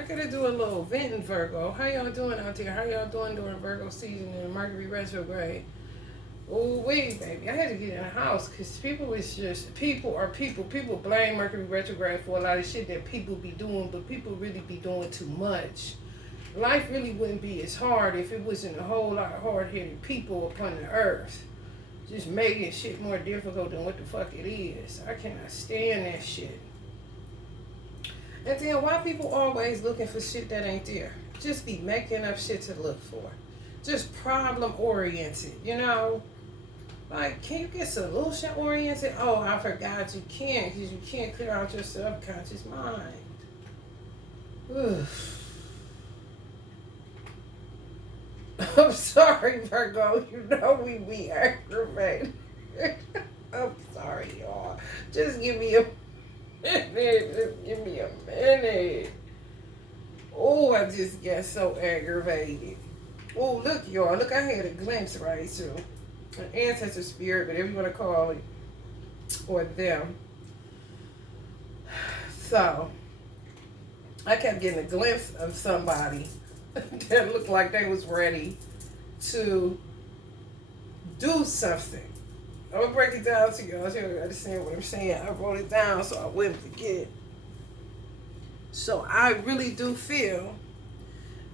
I gotta do a little venting, Virgo. How y'all doing out there? How y'all doing during Virgo season and Mercury retrograde? Oh, wait, baby. I had to get in the house because people is just, people are people. People blame Mercury retrograde for a lot of shit that people be doing, but people really be doing too much. Life really wouldn't be as hard if it wasn't a whole lot of hard-headed people upon the earth. Just making shit more difficult than what the fuck it is. I cannot stand that shit. And then why people always looking for shit that ain't there? Just be making up shit to look for. Just problem oriented, you know? Like, can you get solution oriented? Oh, I forgot you can't because you can't clear out your subconscious mind. Ugh. I'm sorry, Virgo. You know we be aggravated. I'm sorry, y'all. Just give me a minute. Just give me a minute. Oh, I just get so aggravated. Oh, look, y'all. Look, I had a glimpse right through an ancestor spirit, whatever you want to call it, or them. So, I kept getting a glimpse of somebody that looked like they was ready to do something. I'm gonna break it down to y'all so you understand what I'm saying. I wrote it down so I wouldn't forget. So I really do feel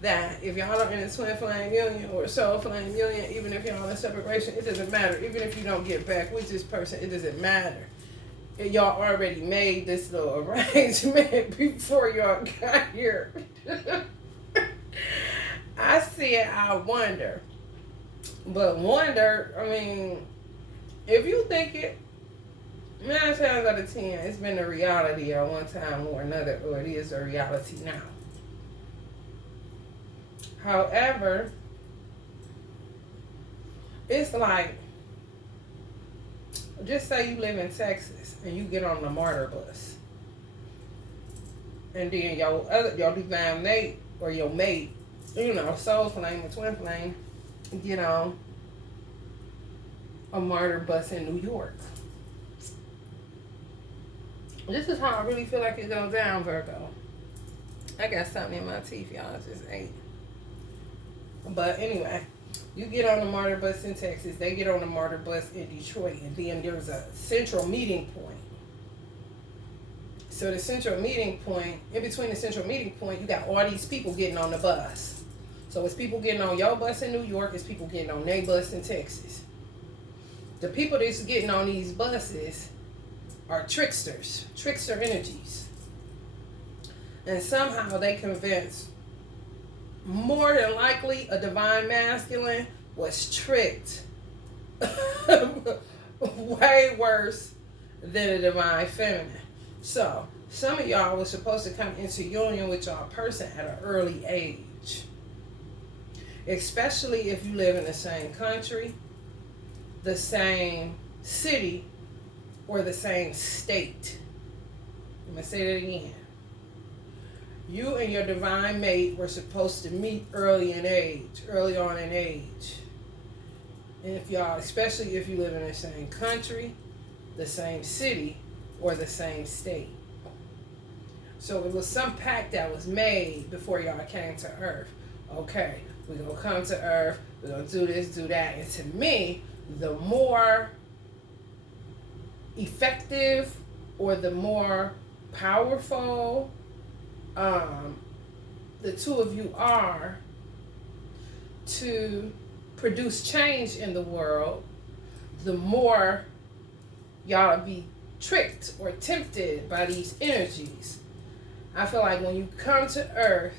that if y'all are in a twin flame union or a soul flame union, even if y'all in separation, it doesn't matter. Even if you don't get back with this person, it doesn't matter. And y'all already made this little arrangement before y'all got here. I said I wonder. But wonder, I mean, if you think it, 9 times out of 10, it's been a reality at one time or another, or it is a reality now. However, it's like, just say you live in Texas and you get on the MARTA bus. And then your divine mate or your mate, you know, soul flame or twin flame, get on a MARTA bus in New York. This is how I really feel like it goes down, Virgo. I got something in my teeth, y'all. I just ate. But anyway, you get on the MARTA bus in Texas. They get on the MARTA bus in Detroit. And then there's a central meeting point. So the central meeting point, in between the central meeting point, you got all these people getting on the bus. So it's people getting on your bus in New York. It's people getting on their bus in Texas. The people that's getting on these buses are tricksters, trickster energies. And somehow they convince, more than likely, a divine masculine was tricked way worse than a divine feminine. So, some of y'all was supposed to come into union with y'all person at an early age. Especially if you live in the same country, the same city, or the same state. I'm going to say that again. You and your divine mate were supposed to meet early on in age. And if y'all, especially if you live in the same country, the same city, or the same state. So it was some pact that was made before y'all came to Earth. Okay, we're going to come to Earth, we're going to do this, do that. And to me, the more effective or the more powerful the two of you are to produce change in the world, the more y'all be tricked or tempted by these energies. I feel like when you come to Earth,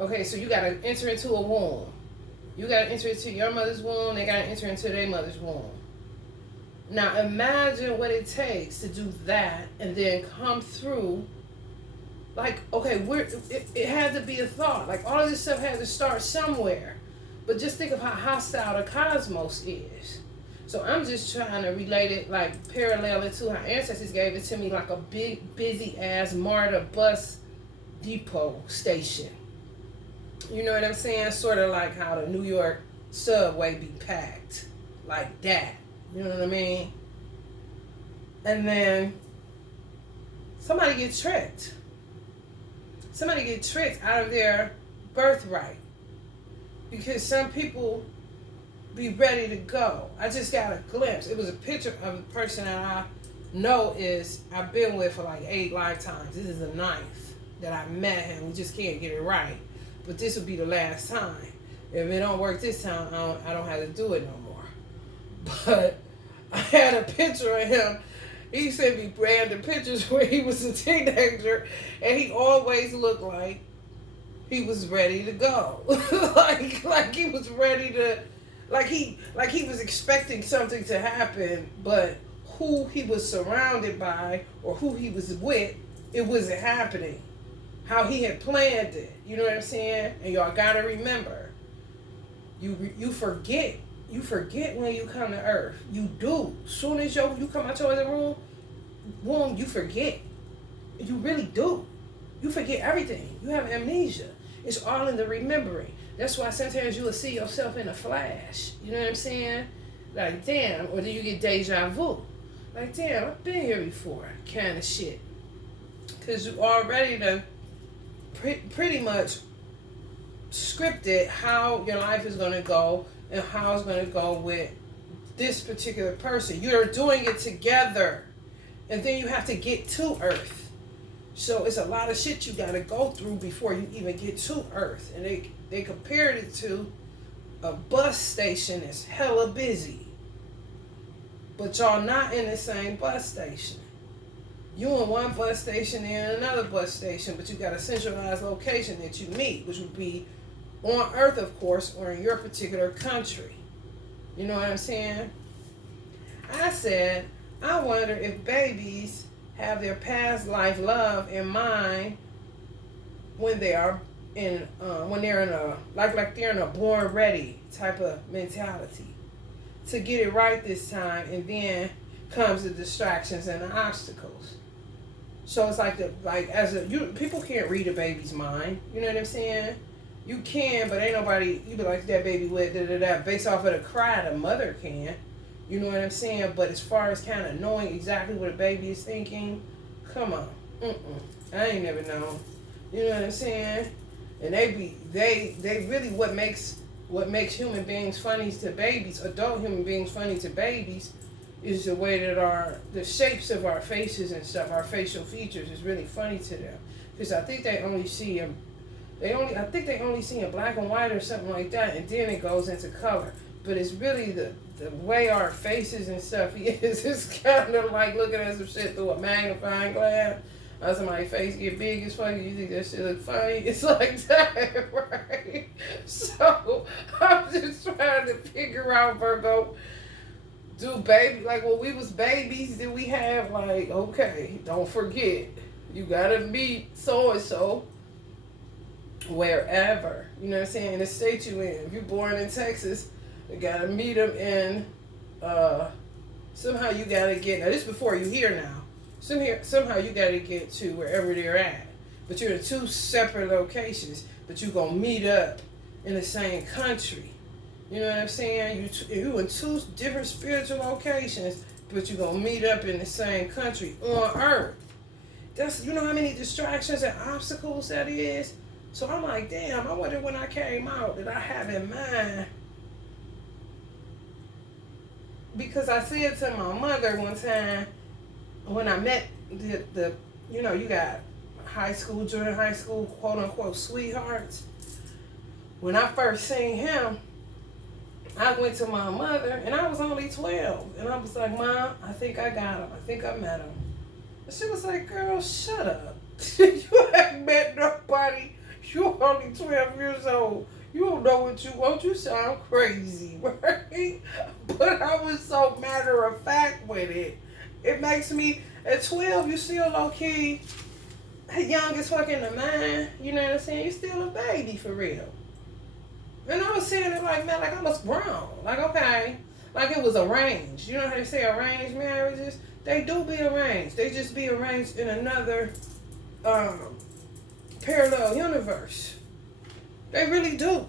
okay, so you got to enter into a womb. You got to enter into your mother's womb. They got to enter into their mother's womb. Now imagine what it takes to do that and then come through. Like, okay, it had to be a thought. Like, all of this stuff had to start somewhere. But just think of how hostile the cosmos is. So I'm just trying to relate it, like, parallel it to how ancestors gave it to me, like a big, busy-ass MARTA bus depot station. You know what I'm saying? Sort of like how the New York subway be packed. Like that. You know what I mean? And then somebody gets tricked. somebody get tricked out of their birthright. Because some people be ready to go. I just got a glimpse. It was a picture of a person that I know I've been with for like 8 lifetimes. This is the 9th that I met him. We just can't get it right. But this will be the last time. If it don't work this time, I don't have to do it no more. But I had a picture of him. He sent me random pictures where he was a teenager, and he always looked like he was ready to go. like he was ready to, like he was expecting something to happen, but who he was surrounded by or who he was with, it wasn't happening. How he had planned it. You know what I'm saying? And y'all gotta remember, you forget. You forget when you come to earth. You do. As soon as you come out your other womb, you forget. You really do. You forget everything. You have amnesia. It's all in the remembering. That's why sometimes you will see yourself in a flash. You know what I'm saying? Like, damn. Or then you get deja vu. Like, damn, I've been here before. Kind of shit. Because you already done pretty much scripted how your life is going to go and how it's going to go with this particular person. You're doing it together. And then you have to get to Earth. So it's a lot of shit you got to go through before you even get to Earth. And they compared it to a bus station that's hella busy. But y'all not in the same bus station. You in one bus station and in another bus station, but you got a centralized location that you meet, which would be on Earth, of course, or in your particular country. You know what I'm saying? I said, I wonder if babies have their past life love in mind when they are when they're in a like they're in a born ready type of mentality to get it right this time, and then comes the distractions and the obstacles. So it's like people can't read a baby's mind. You know what I'm saying? You can, but ain't nobody, you be like, that baby with da-da-da, based off of the cry, the mother can. You know what I'm saying? But as far as kind of knowing exactly what a baby is thinking, come on. I ain't never known. You know what I'm saying? And they really, what makes human beings funny to babies, adult human beings funny to babies, is the way that the shapes of our faces and stuff, our facial features is really funny to them. Because I think they only see them. I think they only see in black and white or something like that, and then it goes into color. But it's really the way our faces and stuff is. It's kind of like looking at some shit through a magnifying glass. Or somebody's face get big as fuck, you think that shit look funny? It's like that, right? So I'm just trying to figure out, Virgo, like when we was babies, did we have like, okay, don't forget, you gotta meet so and so wherever, you know what I'm saying, in the state you in. If you're born in Texas, you gotta meet them in, somehow you gotta get, now this is before you here now, somehow you gotta get to wherever they're at, but you're in 2 separate locations, but you gonna meet up in the same country. You know what I'm saying? You in 2 different spiritual locations, but you gonna meet up in the same country on Earth. That's, you know how many distractions and obstacles that is? So I'm like, damn, I wonder when I came out that I have in mind. Because I said to my mother one time, when I met the you know, you got junior high school, quote unquote, sweethearts. When I first seen him, I went to my mother, and I was only 12. And I was like, Mom, I think I got him. I think I met him. And she was like, girl, shut up. You haven't met nobody. You're only 12 years old. You don't know what you want. You sound crazy, right? But I was so matter of fact with it. It makes me, at 12, you still low-key, young as fuck in the mind. You know what I'm saying? You still a baby for real. And I was saying it like, man, like I was grown. Like, okay. Like it was arranged. You know how they say arranged marriages? They do be arranged. They just be arranged in another parallel universe. They really do.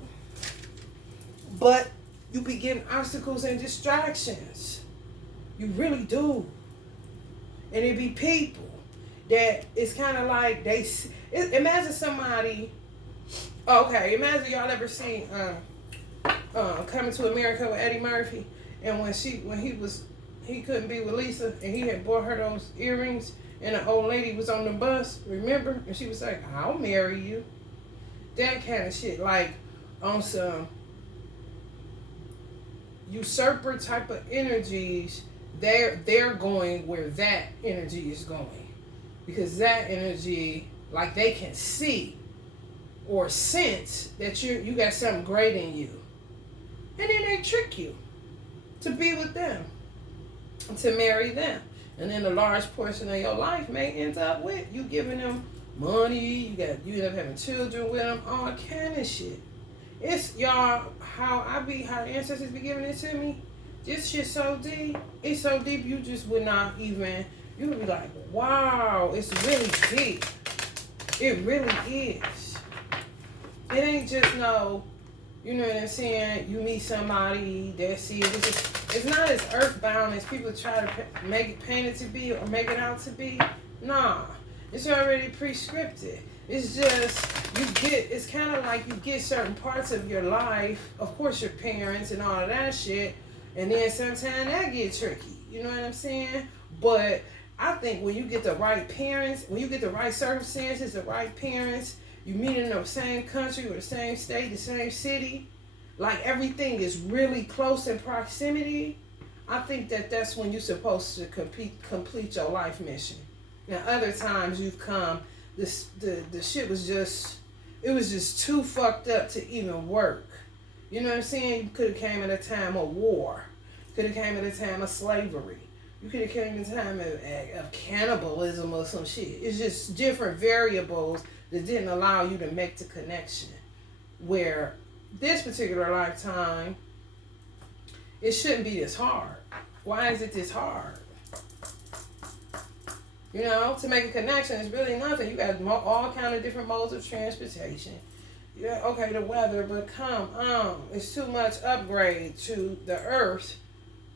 But you be getting obstacles and distractions. You really do. And it be people. that it's kind of like imagine somebody. Okay, imagine y'all ever seen Coming to America with Eddie Murphy, and he couldn't be with Lisa, and he had bought her those earrings, and an old lady was on the bus, remember? And she was like, "I'll marry you." That kind of shit, like on some usurper type of energies. They're going where that energy is going, because that energy, like they can see or sense that you got something great in you, and then they trick you to be with them, to marry them, and then a large portion of your life may end up with you giving them money. You end up having children with them, all kind of shit. It's y'all how ancestors be giving it to me. This shit so deep. It's so deep you just would not even. You would be like, wow, it's really deep. It really is. It ain't just no, you know what I'm saying? You meet somebody that sees it's not as earthbound as people try to paint it to be or make it out to be. Nah, it's already prescripted. It's just it's kind of like you get certain parts of your life, of course your parents and all of that shit, and then sometimes that get tricky. You know what I'm saying? But I think when you get the right parents, when you get the right circumstances, the right parents, you meet in the same country or the same state, the same city, like everything is really close in proximity, I think that's when you're supposed to complete your life mission. Now, other times you've come, the shit was just, it was just too fucked up to even work. You know what I'm saying? You could have came at a time of war. Could have came at a time of slavery. You could have came at a time of cannibalism or some shit. It's just different variables that didn't allow you to make the connection. Where this particular lifetime, it shouldn't be this hard. Why is it this hard? You know, to make a connection is really nothing. You got all kind of different modes of transportation. Yeah, okay, the weather, but come on. It's too much upgrade to the earth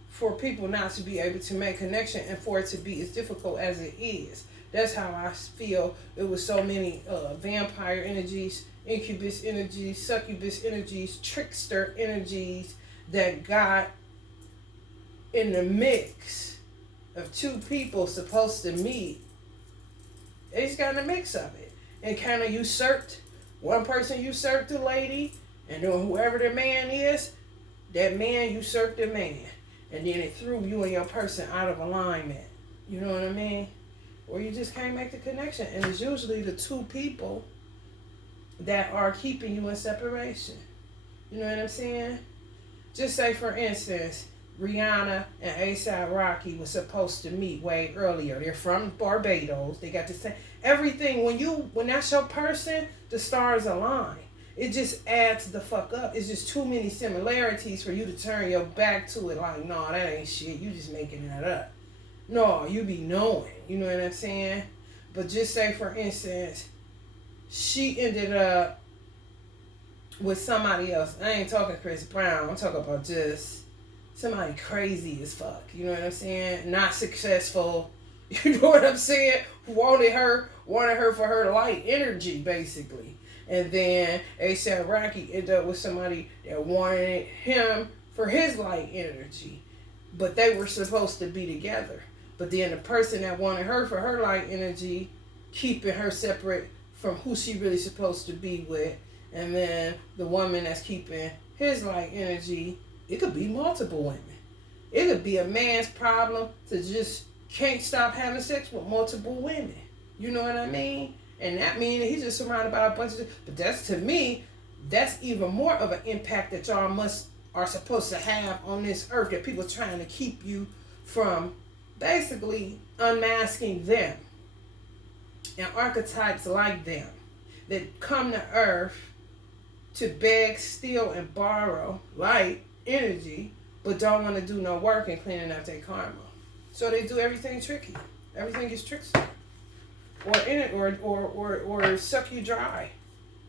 for people not to be able to make connection and for it to be as difficult as it is. That's how I feel. It was so many vampire energies, incubus energies, succubus energies, trickster energies that got in the mix of two people supposed to meet. They just got in the mix of it and kind of usurped. One person usurped the lady, and then whoever the man is, that man usurped the man. And then it threw you and your person out of alignment. You know what I mean? Or you just can't make the connection. And it's usually the two people that are keeping you in separation. You know what I'm saying? Just say, for instance, Rihanna and A$AP Rocky was supposed to meet way earlier. They're from Barbados. They got the same everything. When that's your person, the stars align. It just adds the fuck up. It's just too many similarities for you to turn your back to it like, no, that ain't shit. You just making that up. No, you be knowing. You know what I'm saying? But just say, for instance, she ended up with somebody else. I ain't talking Chris Brown. I'm talking about just somebody crazy as fuck. You know what I'm saying? Not successful. You know what I'm saying? Wanted her for her light energy, basically. And then A$AP Rocky ended up with somebody that wanted him for his light energy. But they were supposed to be together. But then the person that wanted her for her light energy, keeping her separate from who she really supposed to be with. And then the woman that's keeping his light energy, it could be multiple women. It could be a man's problem to just can't stop having sex with multiple women. You know what I mean? And that means he's just surrounded by a bunch of... But that's, to me, that's even more of an impact that y'all are supposed to have on this earth, that people trying to keep you from basically unmasking them. And archetypes like them that come to earth to beg, steal, and borrow light energy, but don't want to do no work in cleaning up their karma. So they do everything tricky. Everything is trickster. Or in it, or suck you dry.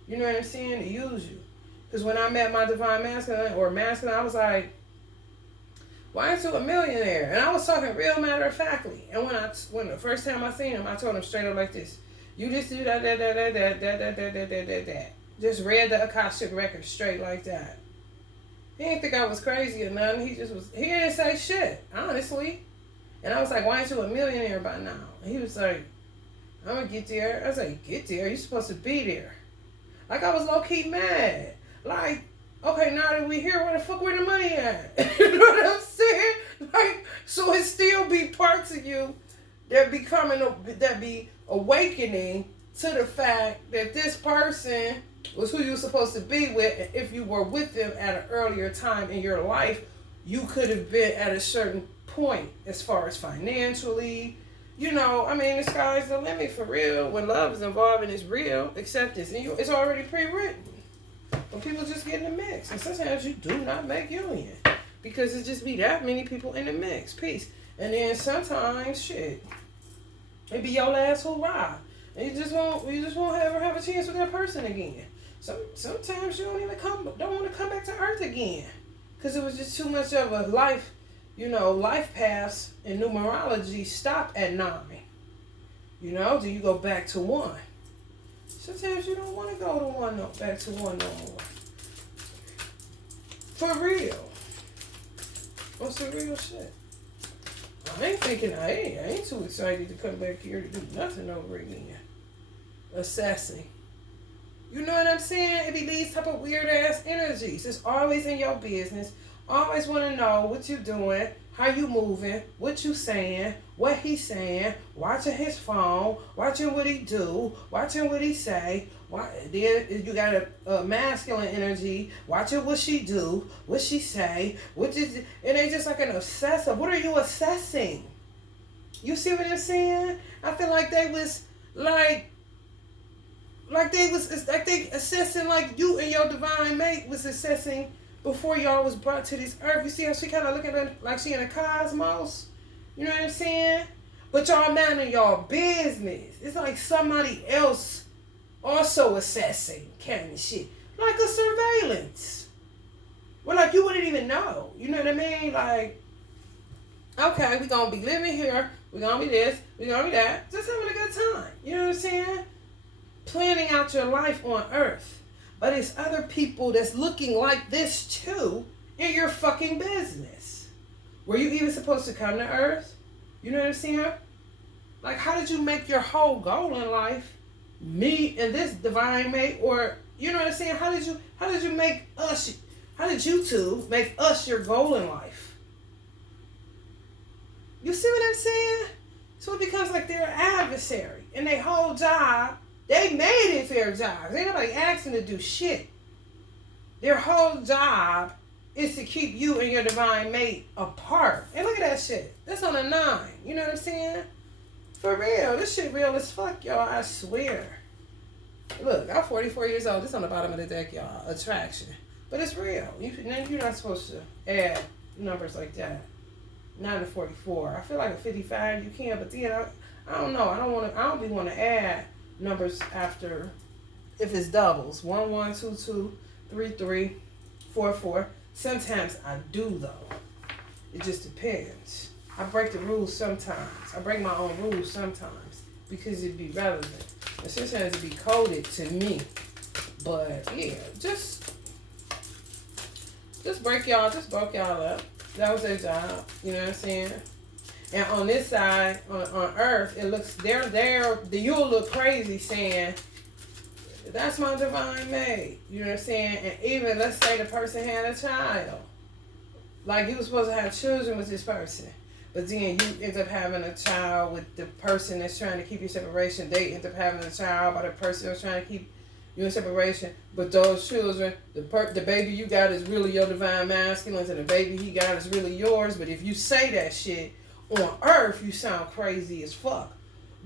You know what I'm saying? To use you. Because when I met my divine masculine, I was like, why ain't you a millionaire? And I was talking real matter of factly. And when the first time I seen him, I told him straight up like this: you just do that. Just read the Akashic record straight like that. He didn't think I was crazy or nothing. He didn't say shit, honestly. And I was like, why ain't you a millionaire by now? And he was like, I'm gonna get there. I was like, get there? You're supposed to be there. Like, I was low-key mad. Like, okay, now that we here, where the money at? You know what I'm saying? Like, so it still be parts of you that be awakening to the fact that this person was who you were supposed to be with. And if you were with them at an earlier time in your life, you could have been at a certain point as far as financially. You know, I mean, the sky's the limit for real. When love is involved and it's real, acceptance, and it's already pre-written. But people just get in the mix. And sometimes you do not make union. Because it just be that many people in the mix. Peace. And then sometimes, shit, it be your last hurrah. And you just won't ever have a chance with that person again. Sometimes you don't want to come back to earth again. Because it was just too much of a life. You know, life paths in numerology stop at 9. You know, do you go back to 1? Sometimes you don't want to go to 1 back to 1 no more. For real. What's the real shit? I ain't too excited to come back here to do nothing over again. Assessing. You know what I'm saying? It be these type of weird ass energies. It's always in your business. Always want to know what you doing, how you moving, what you saying, what he saying, watching his phone, watching what he do, watching what he say. Then you got a masculine energy, watching what she do, what she say, and they just like an obsessive. What are you assessing? You see what I'm saying? I feel like they was like they assessing like you and your divine mate was assessing before y'all was brought to this earth. You see how she kind of looking at her like she in the cosmos? You know what I'm saying? But y'all minding y'all business. It's like somebody else also assessing kind of shit. Like a surveillance. Well, like you wouldn't even know. You know what I mean? Like, okay, we gonna be living here. We gonna be this. We gonna be that. Just having a good time. You know what I'm saying? Planning out your life on earth. But it's other people that's looking like this too in your fucking business. Were you even supposed to come to earth? You know what I'm saying? Like, how did you make your whole goal in life me and this divine mate? Or, you know what I'm saying? How did you two make us your goal in life? You see what I'm saying? So it becomes like they're an adversary. And their whole job, they made it their jobs. Ain't nobody asking to do shit. Their whole job is to keep you and your divine mate apart. And look at that shit. That's on a 9. You know what I'm saying? For real. This shit real as fuck, y'all. I swear. Look, I'm 44 years old. This on the bottom of the deck, y'all. Attraction. But it's real. You're not supposed to add numbers like that. 9 to 44. I feel like a 55 you can, but then I don't know. I don't want to add numbers after if it's doubles. 1 1 2 2 3 3 4 4. Sometimes I do though. It just depends. I break the rules sometimes. I break my own rules sometimes because it be relevant. And sometimes it be coded to me. But yeah, just broke y'all up. That was their job. You know what I'm saying? And on this side, on Earth, it looks you'll look crazy saying, that's my divine mate. You know what I'm saying? And even let's say the person had a child. Like you were supposed to have children with this person. But then you end up having a child with the person that's trying to keep you separation. They end up having a child by the person that's trying to keep you in separation. But those children, the baby you got is really your divine masculine, and the baby he got is really yours. But if you say that shit on Earth, you sound crazy as fuck.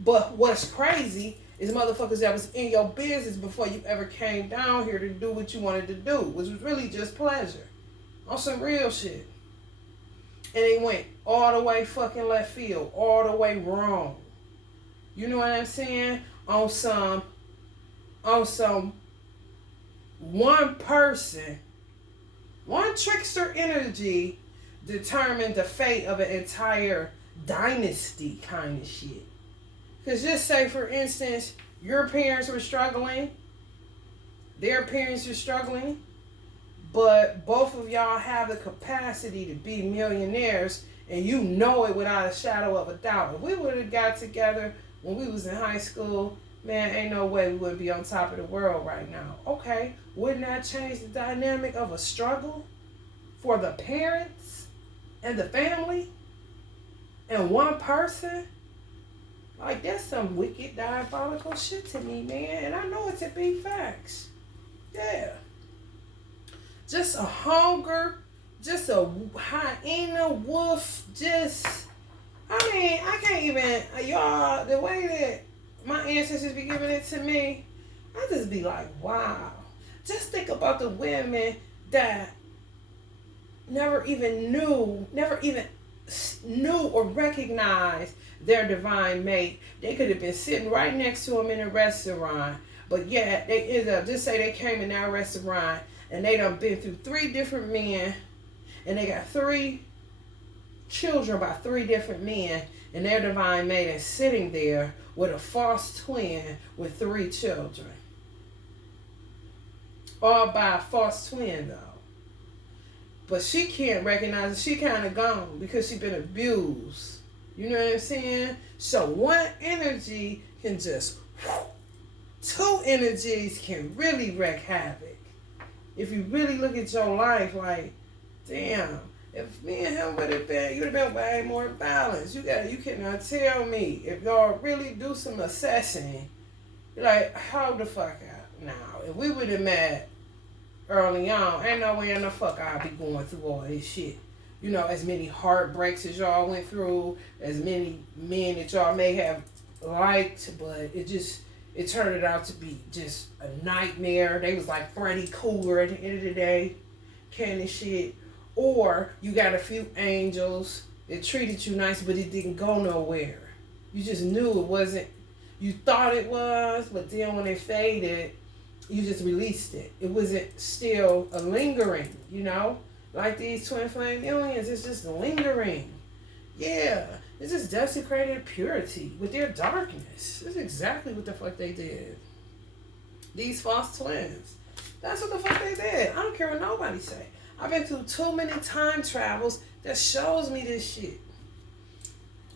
But what's crazy is motherfuckers that was in your business before you ever came down here to do what you wanted to do, which was really just pleasure. On some real shit. And they went all the way fucking left field, all the way wrong. You know what I'm saying? On some one person, one trickster energy determine the fate of an entire dynasty kind of shit. Because just say, for instance, your parents were struggling, their parents are struggling, but both of y'all have the capacity to be millionaires, and you know it without a shadow of a doubt. If we would have got together when we was in high school, man, ain't no way we wouldn't be on top of the world right now. Okay, wouldn't that change the dynamic of a struggle for the parents and the family and one person? Like, that's some wicked, diabolical shit to me, man. And I know it to be facts. Yeah. Just a hunger, just a hyena wolf, just, I mean, I can't even, y'all, the way that my ancestors be giving it to me, I just be like, wow. Just think about the women that never even knew or recognized their divine mate. They could have been sitting right next to them in a restaurant, but yet they ended up, just say they came in that restaurant and they done been through 3 different men, and they got 3 children by 3 different men, and their divine mate is sitting there with a false twin with 3 children. All by a false twin, though. But she can't recognize it. She kind of gone because she been abused. You know what I'm saying? So one energy can just, 2 energies can really wreak havoc. If you really look at your life, like, damn, if me and him would have been, you'd have been way more balanced. You cannot tell me. If y'all really do some assessing, like, hold the fuck out. Now, if we would have met early on, ain't no way in the fuck I'd be going through all this shit. You know, as many heartbreaks as y'all went through, as many men that y'all may have liked, but it turned out to be just a nightmare. They was like Freddy Krueger at the end of the day, kind of shit. Or you got a few angels that treated you nice, but it didn't go nowhere. You just knew it wasn't, you thought it was, but then when it faded, you just released it. It wasn't still a lingering, you know? Like these twin flame unions, it's just lingering. Yeah, it just desecrated purity with their darkness. That's exactly what the fuck they did. These false twins. That's what the fuck they did. I don't care what nobody say. I've been through too many time travels that shows me this shit.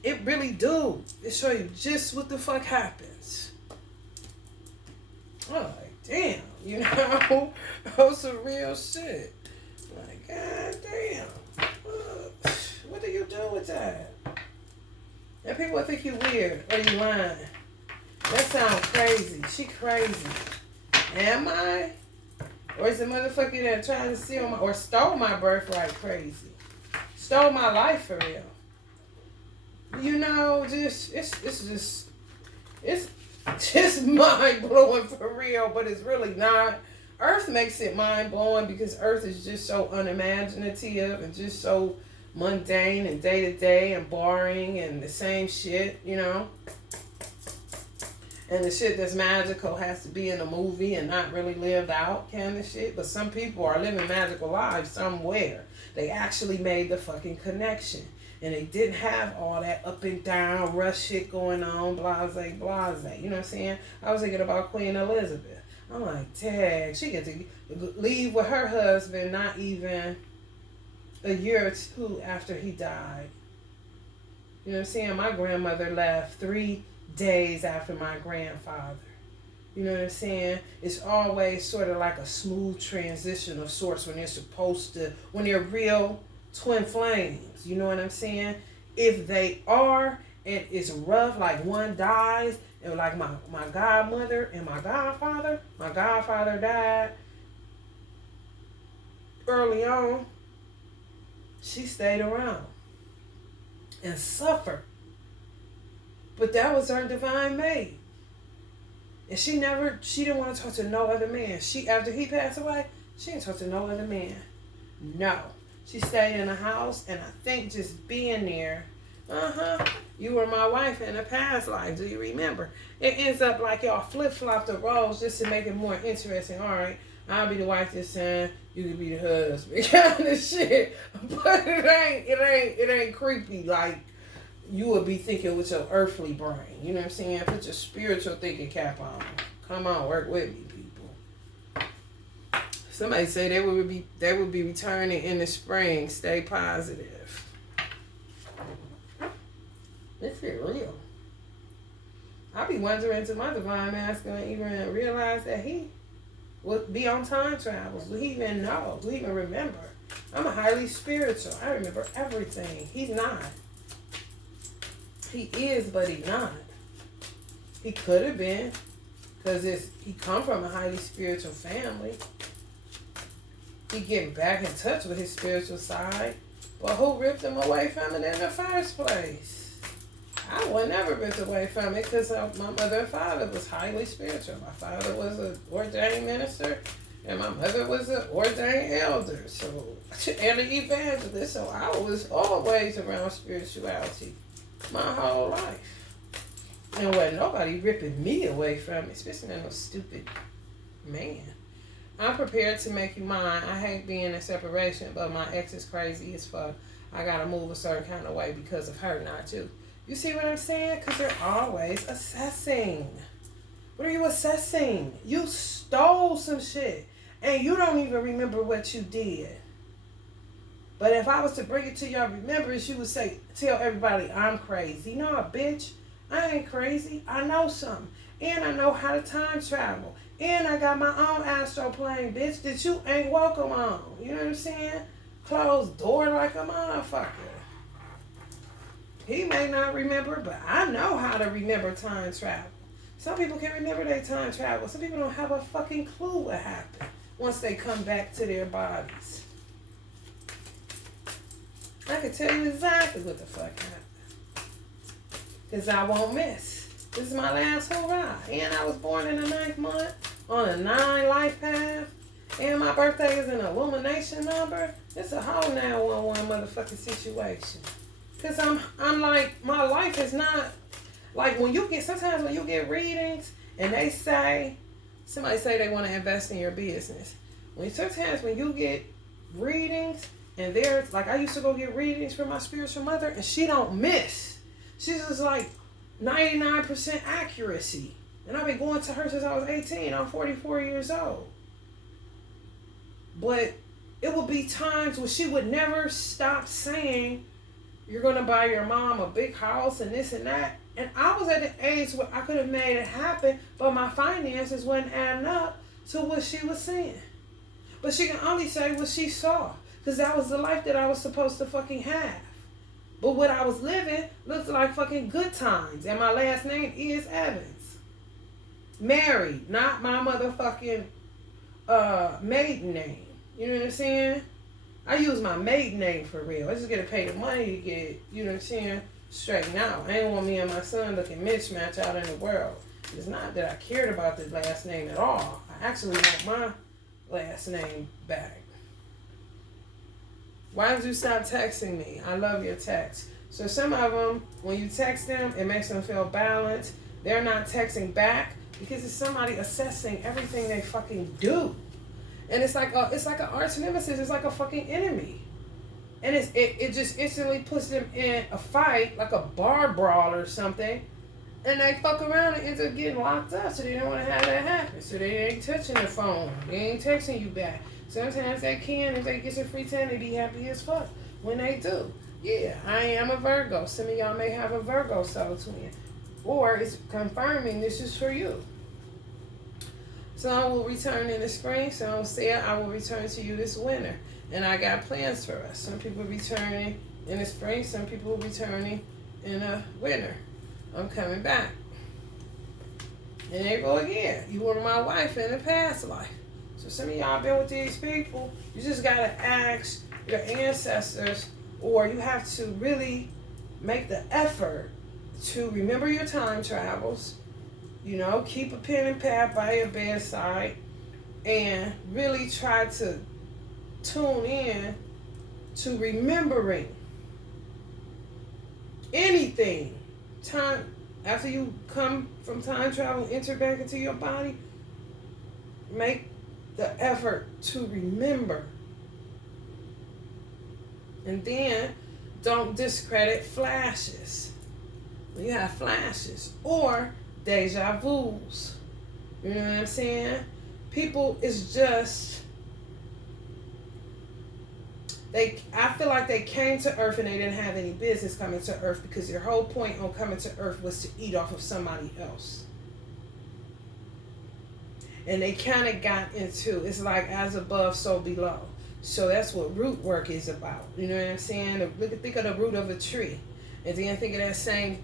It really do. It show you just what the fuck happens. Oh, like, damn, you know? That some real shit. Like, god damn. What do you do with that? And people think you weird or you lying. That sounds crazy. She crazy. Am I? Or is the motherfucker that trying to steal my, or stole my birthright crazy? Stole my life for real. You know, it's just mind blowing for real, but it's really not. Earth makes it mind blowing because Earth is just so unimaginative and just so mundane and day to day and boring and the same shit, you know. And the shit that's magical has to be in a movie and not really lived out kind of shit. But some people are living magical lives somewhere. They actually made the fucking connection. And they didn't have all that up and down rush shit going on, blase, blase. You know what I'm saying? I was thinking about Queen Elizabeth. I'm like, dang, she get to leave with her husband not even a year or 2 after he died. You know what I'm saying? My grandmother left 3 days after my grandfather. You know what I'm saying? It's always sort of like a smooth transition of sorts when they're supposed to, when they're real twin flames. You know what I'm saying? If they are, and it's rough, like one dies, and like my godmother and my godfather died early on, she stayed around and suffered. But that was her divine mate. And she didn't want to talk to no other man. After he passed away, she didn't talk to no other man. No. She stayed in a house, and I think just being there, Uh-huh. You were my wife in a past life. Do you remember? It ends up like y'all flip-flop the roles just to make it more interesting. All right, I'll be the wife this time. You could be the husband. Kind of shit. But it ain't creepy like you would be thinking with your earthly brain. You know what I'm saying? Put your spiritual thinking cap on. Come on, work with me, people. Somebody say they would be returning in the spring. Stay positive. This is real. I be wondering, to my divine masculine even realize that he would be on time travels. Do he even know? Do he even remember? I'm a highly spiritual. I remember everything. He's not. He is, but he's not. He could have been, because he come from a highly spiritual family. He getting back in touch with his spiritual side. But who ripped him away from it in the first place? I would never ripped away from it because my mother and father was highly spiritual. My father was an ordained minister, and my mother was an ordained elder, and an evangelist. So I was always around spirituality my whole life. And wasn't nobody ripping me away from it, especially no stupid man. I'm prepared to make you mine. I hate being in separation, but my ex is crazy as fuck. I gotta move a certain kind of way because of her, not you. You see what I'm saying? Because they're always assessing. What are you assessing? You stole some shit, and you don't even remember what you did. But if I was to bring it to your remembrance, you would tell everybody I'm crazy. No, bitch, I ain't crazy. I know something. And I know how to time travel. And I got my own astro plane, bitch, that you ain't welcome on. You know what I'm saying? Closed door like a motherfucker. He may not remember, but I know how to remember time travel. Some people can remember their time travel. Some people don't have a fucking clue what happened once they come back to their bodies. I can tell you exactly what the fuck happened. Because I won't miss. This is my last hurrah. And I was born in the 9th month on a 9 life path. And my birthday is an illumination number. It's a whole 911 motherfucking situation. Because I'm like, my life is not, like sometimes when you get readings and they say, somebody say they want to invest in your business. Sometimes when you get readings and there's, like I used to go get readings from my spiritual mother and she don't miss. She's just like 99% accuracy. And I've been going to her since I was 18. I'm 44 years old. But it would be times when she would never stop saying, you're going to buy your mom a big house and this and that. And I was at the age where I could have made it happen, but my finances wasn't adding up to what she was saying. But she can only say what she saw, because that was the life that I was supposed to fucking have. But what I was living looked like fucking good times. And my last name is Evans. Married, not my motherfucking maiden name. You know what I'm saying? I use my maiden name for real. I just get to pay the money to get, you know what I'm saying, straightened out. I ain't want me and my son looking mismatched out in the world. It's not that I cared about the last name at all. I actually want my last name back. Why did you stop texting me? I love your text. So some of them, when you text them, it makes them feel balanced. They're not texting back because it's somebody assessing everything they fucking do. And it's like an arch nemesis. It's like a fucking enemy. And it just instantly puts them in a fight, like a bar brawl or something. And they fuck around and end up getting locked up. So they don't want to have that happen. So they ain't touching their phone. They ain't texting you back. Sometimes they can. If they get some free time, they be happy as fuck when they do. Yeah, I am a Virgo. Some of y'all may have a Virgo soul twin. Or it's confirming this is for you. Some will return in the spring. Some said I will return to you this winter. And I got plans for us. Some people returning in the spring. Some people returning in the winter. I'm coming back. And there you go again. You were my wife in a past life. So some of y'all been with these people. You just got to ask your ancestors, or you have to really make the effort to remember your time travels. You know, keep a pen and pad by your bedside and really try to tune in to remembering anything, time, after you come from time travel, enter back into your body, make the effort to remember. And then don't discredit flashes. When you have flashes or deja vus. You know what I'm saying? People is just, I feel like they came to Earth and they didn't have any business coming to Earth, because their whole point on coming to Earth was to eat off of somebody else. And they kind of got into, it's like as above, so below. So that's what root work is about. You know what I'm saying? Think of the root of a tree. And then think of that same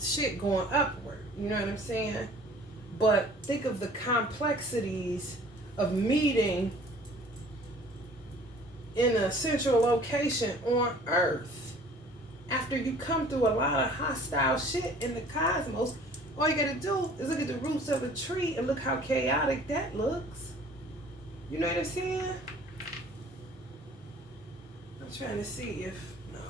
shit going upward. You know what I'm saying? But think of the complexities of meeting in a central location on Earth. After you come through a lot of hostile shit in the cosmos, all you gotta do is look at the roots of a tree and look how chaotic that looks. You know what I'm saying? I'm trying to see if, no,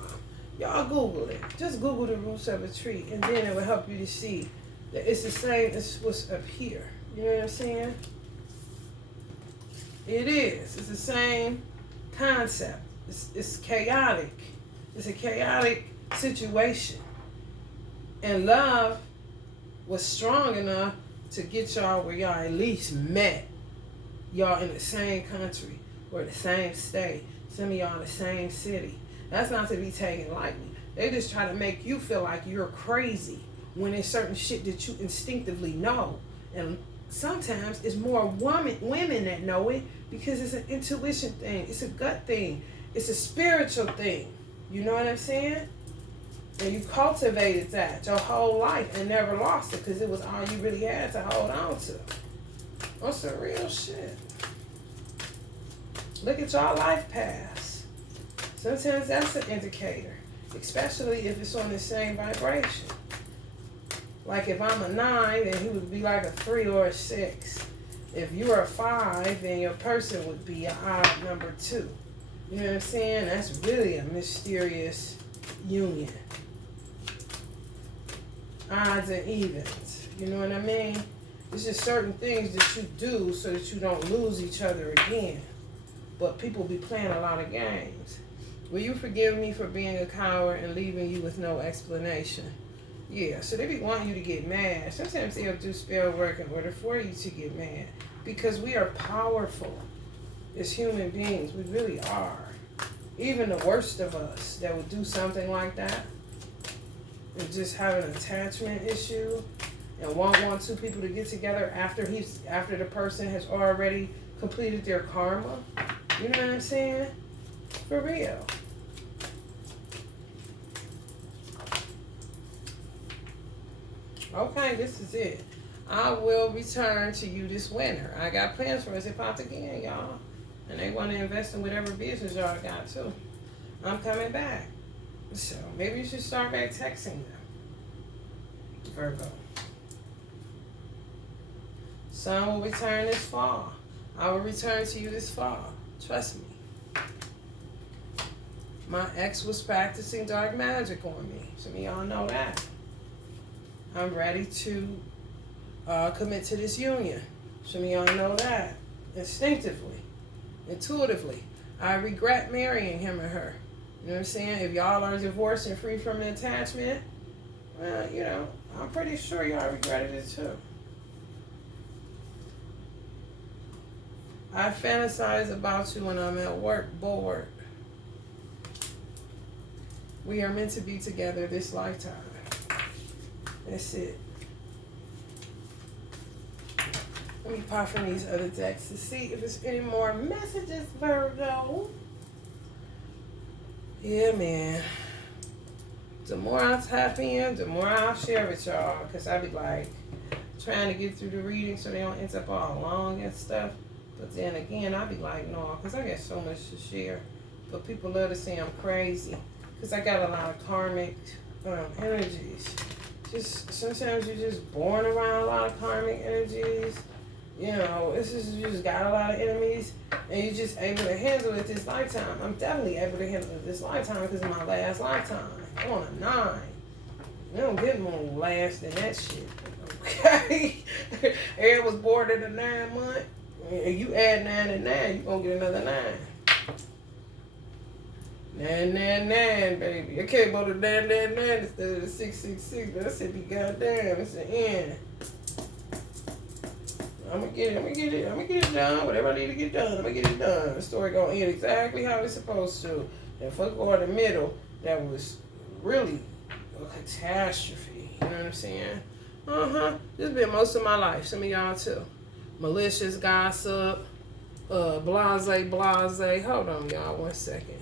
y'all Google it. Just Google the roots of a tree, and then it will help you to see that it's the same as what's up here. You know what I'm saying? It is. It's the same concept. It's chaotic. It's a chaotic situation. And love was strong enough to get y'all where y'all at least met. Y'all in the same country or the same state. Some of y'all in the same city. That's not to be taken lightly. They just try to make you feel like you're crazy when there's certain shit that you instinctively know. And sometimes it's more women that know it, because it's an intuition thing. It's a gut thing. It's a spiritual thing. You know what I'm saying? And you cultivated that your whole life and never lost it, because it was all you really had to hold on to. That's some real shit. Look at your life paths. Sometimes that's an indicator, especially if it's on the same vibration. Like if I'm a 9, then he would be like a 3 or a 6. If you're a 5, then your person would be an odd number 2. You know what I'm saying? That's really a mysterious union. Odds and evens. You know what I mean? It's just certain things that you do so that you don't lose each other again. But people be playing a lot of games. Will you forgive me for being a coward and leaving you with no explanation? Yeah, so they be wanting you to get mad. Sometimes they'll do spell work in order for you to get mad. Because we are powerful as human beings. We really are. Even the worst of us that would do something like that and just have an attachment issue and want two people to get together after the person has already completed their karma. You know what I'm saying? For real. Okay, this is it. I will return to you this winter. I got plans for us if out again, y'all. And they want to invest in whatever business y'all got too. I'm coming back. So maybe you should start back texting them. Virgo. Sun will return this fall. I will return to you this fall. Trust me. My ex was practicing dark magic on me. Some of y'all know that. I'm ready to commit to this union. Some of y'all know that. Instinctively. Intuitively. I regret marrying him or her. You know what I'm saying? If y'all are divorced and free from an attachment, well, you know, I'm pretty sure y'all regretted it too. I fantasize about you when I'm at work bored. We are meant to be together this lifetime. That's it. Let me pop in these other decks to see if there's any more messages, Virgo. Yeah, man. The more I tap in, the more I'll share with y'all. Because I be like trying to get through the reading so they don't end up all long and stuff. But then again, I be like, no, because I got so much to share. But people love to say I'm crazy. Because I got a lot of karmic energies. Just sometimes you're just born around a lot of karmic energies. You know, it's just, you just got a lot of enemies, and you're just able to handle it this lifetime. I'm definitely able to handle it this lifetime because of my last lifetime. I'm on a 9. You don't get more last than that shit. Okay? Eric was born in a 9 month. And you add 9 and 9, you gonna get another 9. 999, baby. I can't go to 999 instead of the 666, but I said, be goddamn, it's an N. I'm gonna get it done. Whatever I need to get done, I'm gonna get it done. The story gonna end exactly how it's supposed to. And fuck going in the middle, that was really a catastrophe. You know what I'm saying? This has been most of my life. Some of y'all too. Malicious gossip, blase. Hold on, y'all, 1 second.